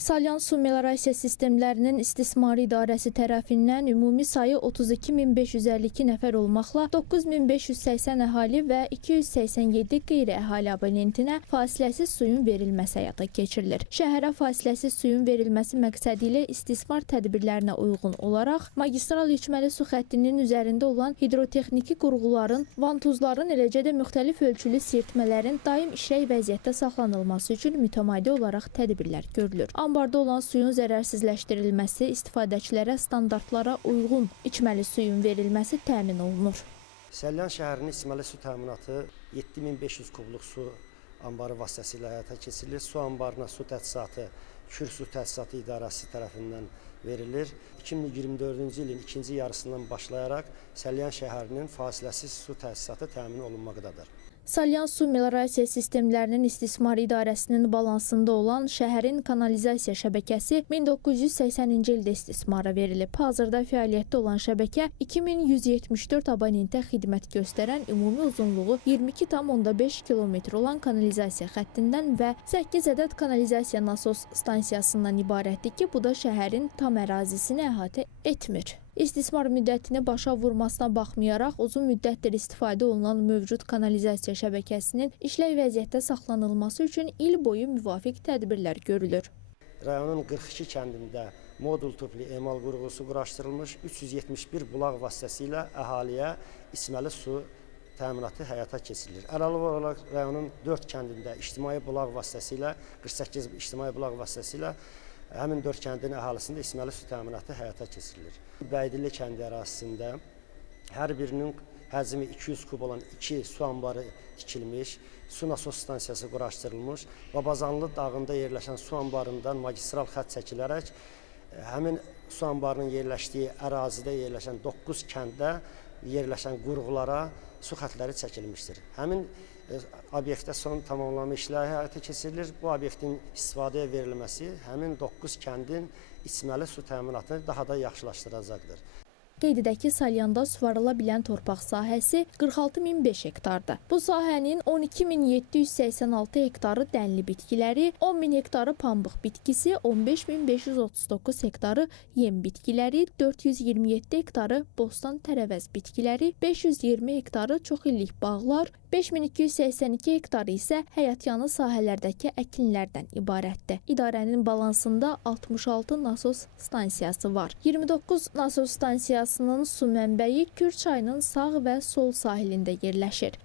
Salyan Su Meliorasiya Sistemlərinin İstismarı İdarəsi tərəfindən ümumi sayı 32.552 nəfər olmaqla 9.580 əhali və 287 qeyri-əhali abonentinə fasiləsiz suyun verilməsi həyata keçirilir. Şəhərə fasiləsiz suyun verilməsi məqsədi ilə istismar tədbirlərinə uyğun olaraq magistral içməli su xəttinin üzərində olan hidrotexniki qurğuların, vantuzların, eləcə də müxtəlif ölçülü sirtmələrin daim işlək vəziyyətdə saxlanılması üçün mütəmadi olaraq tədbirlər görülür. Ambarda olan suyun zərərsizləşdirilməsi, istifadəçilərə standartlara uyğun içməli suyun verilməsi təmin olunur. Salyan şəhərinin içməli su təminatı 7500 kubluq su ambarı vasitəsilə həyata keçirilir. Su ambarına su təchizatı Kür Su Təchizatı İdarəsi tərəfindən verilir. 2024-cü ilin ikinci yarısından başlayaraq Salyan şəhərinin fasiləsiz su təchizatı təmin olunmaqdadır. Salyan Su Meliorasiya Sistemlərinin İstismarı İdarəsinin balansında olan şəhərin kanalizasiya şəbəkəsi 1980-ci ildə istismara verilib. Hazırda fəaliyyətdə olan şəbəkə 2174 abonentə xidmət göstərən ümumi uzunluğu 22,5 km olan kanalizasiya xəttindən və 8 ədəd kanalizasiya nasos stansiyasından ibarətdir ki, bu da şəhərin tam ərazisini əhatə etmir. İstismar müddətini başa vurmasına baxmayaraq, uzun müddətdir istifadə olunan mövcud kanalizasiya şəbəkəsinin işlək vəziyyətdə saxlanılması üçün il boyu müvafiq tədbirlər görülür. Rayonun 42 kəndində modul tipli emal qurğusu quraşdırılmış, 371 bulaq vasitəsilə əhaliyə içməli su təminatı həyata keçirilir. Əlavə olaraq rayonun 4 kəndində ictimai bulaq vasitəsilə, 48 ictimai bulaq vasitəsilə həmin 4 kəndin əhalisində içməli su təminatı həyata keçirilir. Bəydilli kəndi ərazisində hər birinin həcmi 200 kub olan 2 su ambarı tikilmiş, su nasos stansiyası quraşdırılmış, Babazanlı dağında yerləşən su ambarından magistral xətt çəkilərək həmin su ambarının yerləşdiyi ərazidə yerləşən 9 kəndə yerləşən qurğulara su xətləri çəkilmişdir. Həmin obyektdə son tamamlanma işləri həyata keçirilir. Bu obyektin istifadəyə verilməsi həmin 9 kəndin içməli su təminatını daha da yaxşılaşdıracaqdır. Qeyd edək ki, Salyanda suvarıla bilən torpaq sahəsi 46.005 hektardır. Bu sahənin 12.786 hektarı dənli bitkiləri, 10.000 hektarı pambıq bitkisi, 15.539 hektarı yem bitkiləri, 427 hektarı bostan tərəvəz bitkiləri, 520 hektarı çoxillik bağlar, 5282 hektarı isə həyatyanı sahələrdəki əkinlərdən ibarətdir. İdarənin balansında 66 nasos stansiyası var. 29 nasos stansiyasının su mənbəyi Kür çayının sağ və sol sahilində yerləşir.